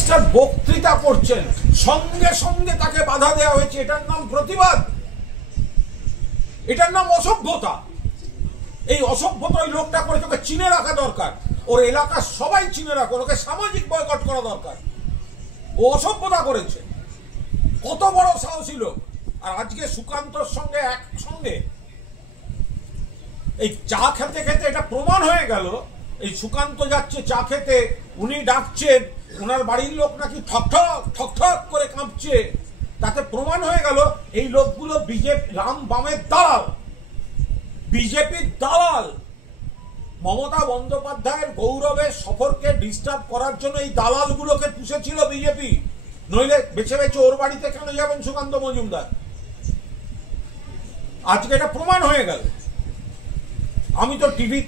Minister বক্তৃতা করছেন, সঙ্গে সঙ্গে তাকে বাধা দেওয়া হয়েছে। এটার নাম প্রতিবাদ, এটার নাম অসভ্যতা। এই অসভ্যতা ওই লোকটা করে, তোকে চিনে রাখা দরকার, ওর এলাকার সবাই চিনে রাখো, ওকে সামাজিক বয়কট করা দরকার। ও অসভ্যতা করেছে, কত বড় সাহসী লোক। আর আজকে সুকান্তর সঙ্গে একসঙ্গে এই চা খেতে খেতে এটা প্রমাণ হয়ে গেল। এই সুকান্ত যাচ্ছে চা খেতে, উনি ডাকছেন, ওনার বাড়ির লোক নাকি ঠক ঠক ঠক ঠক করে কাঁপছে। তাতে প্রমাণ হয়ে গেল এই লোকগুলো বিজেপি রাম বামের দালাল, বিজেপির দালাল। মমতা বন্দ্যোপাধ্যায়ের গৌরবের সফরকে ডিস্টার্ব করার জন্য এই দালালগুলোকে পুষেছিল বিজেপি। নইলে বেছে বেছে ওর বাড়িতে কেন যাবেন সুকান্ত মজুমদার? আজকে এটা প্রমাণ হয়ে গেল। আমি তো টিভি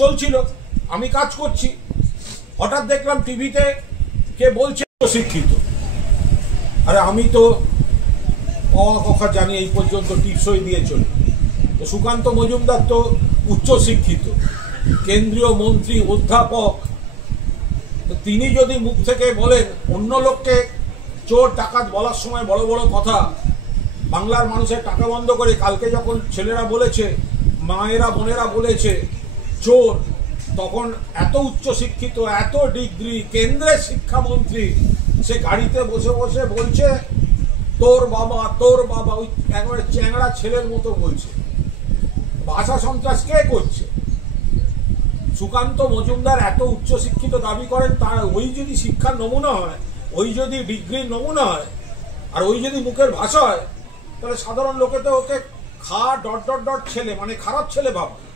চলছিল, আমি কাজ করছি, হঠাৎ দেখলাম টিভিতে কে বলছে শিক্ষিত। আরে আমি তো কথা জানি, এই পর্যন্ত টিপসই দিয়ে চলি। তো সুকান্ত মজুমদার তো উচ্চ শিক্ষিত, কেন্দ্রীয় মন্ত্রী, অধ্যাপক। তো তিনি যদি মুখ থেকে বলেন, অন্য লোককে চোর ডাকাত বলার সময় বড় বড় কথা, বাংলার মানুষের টাকা বন্ধ করে, কালকে যখন ছেলেরা বলেছে, মায়েরা বোনেরা বলেছে চোর, তখন এত উচ্চ শিক্ষিত, এত ডিগ্রি, কেন্দ্রের শিক্ষামন্ত্রী, সে গাড়িতে বসে বসে বলছে তোর বাবা তোর বাবা, ওই একেবারে চ্যাংড়া ছেলের মতো বলছে। ভাষা সন্ত্রাস কে করছে? সুকান্ত মজুমদার এত উচ্চ শিক্ষিত দাবি করেন, তার ওই যদি শিক্ষার নমুনা হয়, ওই যদি ডিগ্রির নমুনা হয়, আর ওই যদি মুখের ভাষা হয়, তাহলে সাধারণ লোকে তো ওকে খা ডট ডট ডট ছেলে, মানে খারাপ ছেলে ভাববে।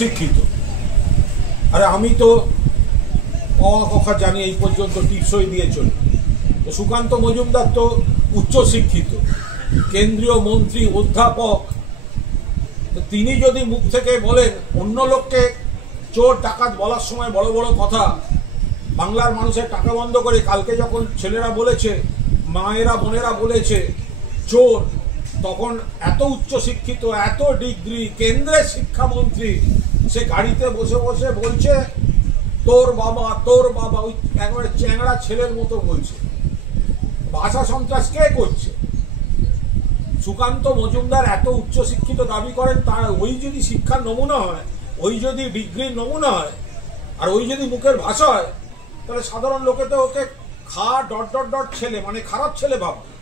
শিক্ষিত, আরে আমি তো কথা জানি, এই পর্যন্ত টিপসই দিয়ে চলি। তো সুকান্ত মজুমদার তো উচ্চ শিক্ষিত, কেন্দ্রীয় মন্ত্রী, অধ্যাপক। তো তিনি যদি মুখ থেকে বলেন, অন্য লোককে চোর ডাকাত বলার সময় বড় বড় কথা, বাংলার মানুষের টাকা বন্ধ করে, কালকে যখন ছেলেরা বলেছে, মায়েরা বোনেরা বলেছে চোর, তখন এত উচ্চ শিক্ষিত, এত ডিগ্রি, কেন্দ্রের শিক্ষামন্ত্রী, সে গাড়িতে বসে বসে বলছে তোর বাবা তোর বাবা, ওই একেবারে চ্যাংড়া ছেলের মতো বলছে। ভাষা সন্ত্রাস কে করছে? সুকান্ত মজুমদার এত উচ্চ শিক্ষিত দাবি করেন, তার ওই যদি শিক্ষার নমুনা হয়, ওই যদি ডিগ্রির নমুনা হয়, আর ওই যদি মুখের ভাষা হয়, তাহলে সাধারণ লোকে তো ওকে খা ডট ডট ডট ছেলে, মানে খারাপ ছেলে ভাববে।